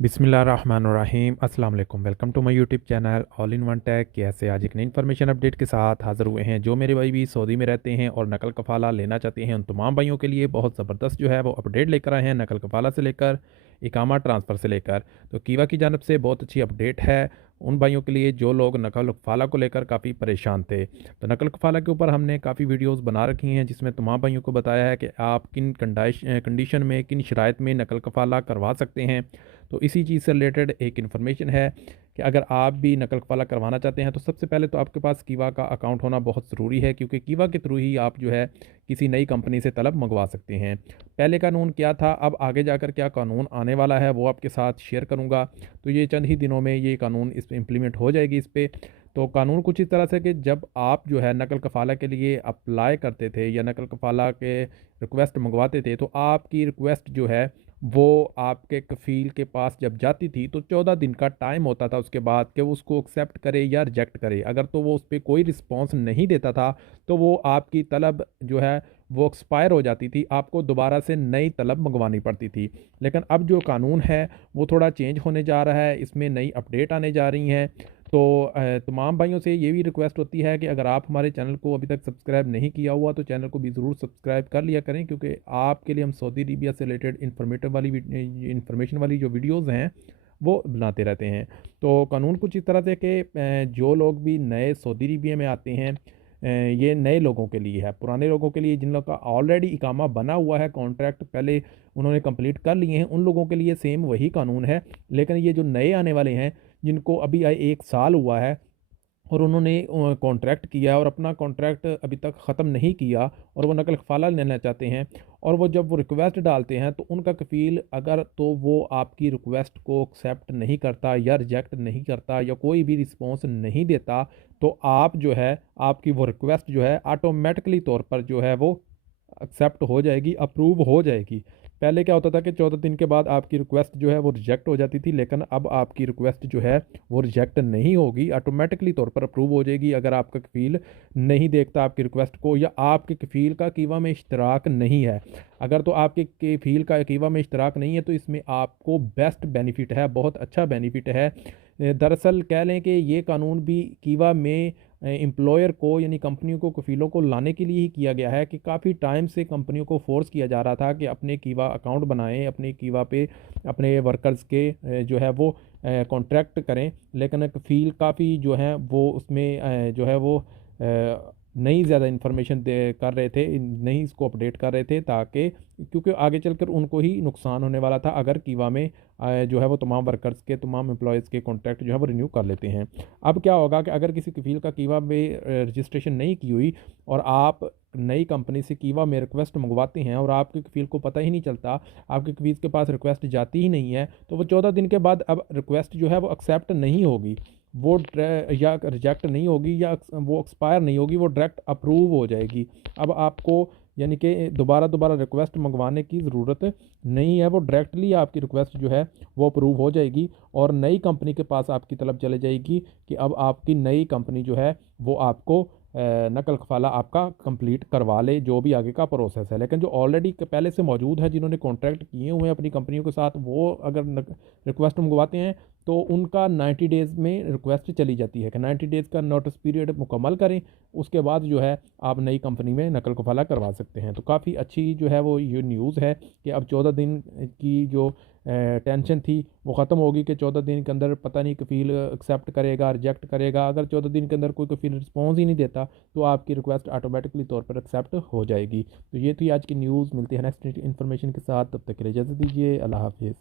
बिस्मिल्लाहिर्रहमानिर्रहीम अस्सलाम वालेकुम। Welcome to my YouTube channel all in one tech. कैसे आज एक नई इन्फॉर्मेशन अपडेट के साथ हाज़िर हुए हैं। जो मेरे भाई भी सऊदी में रहते हैं और नकल कफ़ाला लेना चाहते हैं, उन तमाम भाइयों के लिए बहुत ज़बरदस्त जो है वो अपडेट लेकर आए हैं, नकल कफ़ाला से लेकर इकामा ट्रांसफ़र से लेकर। तो कीवा की जानब से बहुत अच्छी अपडेट है उन भाइयों के लिए जो लोग नकल कफ़ाला को लेकर काफ़ी परेशान थे। तो नकल कफ़ाला के ऊपर हमने काफ़ी वीडियोस बना रखी हैं, जिसमें तमाम भाइयों को बताया है कि आप किन कंडीशन में, किन शराइत में नकल कफ़ाला करवा सकते हैं। तो इसी चीज़ से रिलेटेड एक इन्फॉर्मेशन है कि अगर आप भी नकल कफ़ाला करवाना चाहते हैं, तो सबसे पहले तो आपके पास कीवा का अकाउंट होना बहुत ज़रूरी है, क्योंकि कीवा के थ्रू ही आप जो है किसी नई कंपनी से तलब मंगवा सकते हैं। पहले कानून क्या था, अब आगे जाकर क्या कानून आने वाला है वो आपके साथ शेयर करूँगा। तो ये चंद ही दिनों में ये कानून इस पे इम्प्लीमेंट हो जाएगी इस पे। तो कानून कुछ इस तरह से कि जब आप जो है नकल कफ़ाला के लिए अप्लाई करते थे या नकल कफ़ाला के रिक्वेस्ट मंगवाते थे, तो आपकी रिक्वेस्ट जो है वो आपके कफ़ील के पास जब जाती थी, तो 14 दिन का टाइम होता था उसके बाद कि वो उसको एक्सेप्ट करे या रिजेक्ट करे। अगर तो वो उस पे कोई रिस्पॉन्स नहीं देता था, तो वो आपकी तलब जो है वो एक्सपायर हो जाती थी, आपको दोबारा से नई तलब मंगवानी पड़ती थी। लेकिन अब जो कानून है वो थोड़ा चेंज होने जा रहा है, इसमें नई अपडेट आने जा रही हैं। तो तमाम भाइयों से ये भी रिक्वेस्ट होती है कि अगर आप हमारे चैनल को अभी तक सब्सक्राइब नहीं किया हुआ, तो चैनल को भी ज़रूर सब्सक्राइब कर लिया करें, क्योंकि आपके लिए हम सऊदी अरबिया से रिलेटेड इन्फॉर्मेशन वाली जो वीडियोज़ हैं वो बनाते रहते हैं। तो कानून कुछ इस तरह से कि जो लोग भी नए सऊदी अरबिया में आते हैं, ये नए लोगों के लिए है। पुराने लोगों के लिए, जिन लोगों का ऑलरेडी इकामा बना हुआ है, कॉन्ट्रैक्ट पहले उन्होंने कंप्लीट कर लिए हैं, उन लोगों के लिए सेम वही कानून है। लेकिन ये जो नए आने वाले हैं, जिनको अभी 1 साल हुआ है और उन्होंने कॉन्ट्रैक्ट किया है और अपना कॉन्ट्रैक्ट अभी तक ख़त्म नहीं किया, और वो नकल फ़ाला लेना चाहते हैं, और वो जब वो रिक्वेस्ट डालते हैं, तो उनका कफ़ील अगर तो वो आपकी रिक्वेस्ट को एक्सेप्ट नहीं करता या रिजेक्ट नहीं करता या कोई भी रिस्पॉन्स नहीं देता, तो आप जो है आपकी वो रिक्वेस्ट जो है ऑटोमेटिकली तौर पर जो है वो एक्सेप्ट हो जाएगी, अप्रूव हो जाएगी। पहले क्या होता था कि 14 दिन के बाद आपकी रिक्वेस्ट जो है वो रिजेक्ट हो जाती थी, लेकिन अब आपकी रिक्वेस्ट जो है वो रिजेक्ट नहीं होगी, ऑटोमेटिकली तौर पर अप्रूव हो जाएगी। अगर आपका कफ़ील नहीं देखता आपकी रिक्वेस्ट को, या आपके कफ़ील का कीवा में इश्तराक नहीं है। अगर तो आपके कफ़ील का कीवा में इश्तराक नहीं है, तो इसमें आपको बेस्ट बेनिफिट है, बहुत अच्छा बेनिफिट है। दरअसल कह लें कि ये कानून भी कीवा में एम्प्लॉयर को, यानी कंपनियों को, कफ़ीलों को लाने के लिए ही किया गया है, कि काफ़ी टाइम से कंपनियों को फोर्स किया जा रहा था कि अपने कीवा अकाउंट बनाएं, अपने कीवा पे अपने वर्कर्स के जो है वो कॉन्ट्रैक्ट करें। लेकिन कफ़ील काफ़ी जो है वो उसमें जो है वो नहीं ज़्यादा इन्फॉर्मेशन दे कर रहे थे, नहीं इसको अपडेट कर रहे थे, ताकि क्योंकि आगे चलकर उनको ही नुकसान होने वाला था अगर कीवा में जो है वो तमाम वर्कर्स के, तमाम एम्प्लॉयज़ के कॉन्ट्रैक्ट जो है वो रिन्यू कर लेते हैं। अब क्या होगा कि अगर किसी कफ़ील का कीवा में रजिस्ट्रेशन नहीं की हुई, और आप नई कंपनी से कीवा में रिक्वेस्ट मंगवाते हैं और आपके कफ़ील को पता ही नहीं चलता, आपके कफ़ील के पास रिक्वेस्ट जाती ही नहीं है, तो वो 14 दिन के बाद अब रिक्वेस्ट जो है वो एक्सेप्ट नहीं होगी, वो या रिजेक्ट नहीं होगी, या वो एक्सपायर नहीं होगी, वो डायरेक्ट अप्रूव हो जाएगी। अब आपको यानी कि दोबारा दोबारा रिक्वेस्ट मंगवाने की ज़रूरत नहीं है, वो डायरेक्टली आपकी रिक्वेस्ट जो है वो अप्रूव हो जाएगी, और नई कंपनी के पास आपकी तलब चले जाएगी कि अब आपकी नई कंपनी जो है वो आपको नकल कफ़ाला आपका कंप्लीट करवा ले, जो भी आगे का प्रोसेस है। लेकिन जो ऑलरेडी पहले से मौजूद है, जिन्होंने कॉन्ट्रैक्ट किए हुए हैं अपनी कंपनियों के साथ, वो अगर रिक्वेस्ट मंगवाते हैं, तो उनका 90 डेज़ में रिक्वेस्ट चली जाती है कि 90 डेज़ का नोटिस पीरियड मुकम्मल करें, उसके बाद जो है आप नई कंपनी में नकल कफ़ाला करवा सकते हैं। तो काफ़ी अच्छी जो है वो ये न्यूज़ है कि अब 14 दिन की जो टेंशन थी वो ख़त्म होगी, कि 14 दिन के अंदर पता नहीं कफ़ील एक्सेप्ट करेगा, रिजेक्ट करेगा। अगर 14 दिन के अंदर कोई कफ़ील रिस्पॉन्स ही नहीं देता, तो आपकी रिक्वेस्ट ऑटोमेटिकली तौर पर एक्सेप्ट हो जाएगी। तो ये थी आज की न्यूज़। मिलती है नेक्स्ट इन्फॉर्मेशन के साथ, तब तक के लिए इजाज़त दीजिए। अल्लाह हाफिज़।